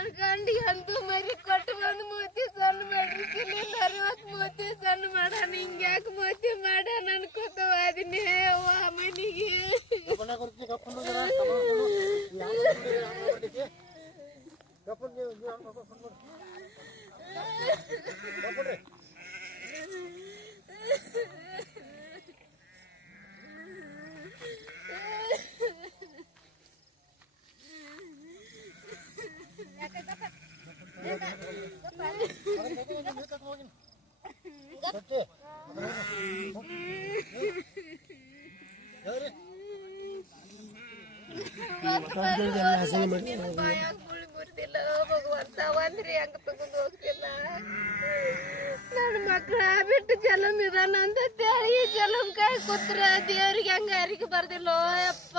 ನನ್ನ ಗಂಡಿಗೆ ಅಂತೂ ಮರಿ ಕೊಟ್ಟು ಬಂದು ಮೂತಿ ಸಣ್ಣ ಮಾಡ್ರಿ ಕಿಲ್ಲಿಂದ 60 ಮೂತಿ ಸಣ್ಣ ಮಾಡಾನ ಹಿಂಗ್ಯಾಕೆ ಮೂತಿ ಮಾಡಾನ ಅನ್ಕೋತವ ಅದನ್ನೇ ಅವ್ವ ಮನಿಗೆ ಭಗವಂತ ಒಂದ್ರಿ ಹಂಗ ತಗೊಂಡು ಹೋಗ್ತಿಲ್ಲ ನನ್ನ ಮಕ್ಳ ಬಿಟ್ಟು ಜಲಮ್ ಇದಾನ ಅಂತ ಈ ಜಲಮ್ ಕಾಯಿ ಕೂತ್ರ ದೇವ್ರಿಗೆ ಹಂಗ ಯಾರಿಗೆ ಬರ್ದಿಲ್ಲೋ ಯಪ್ಪ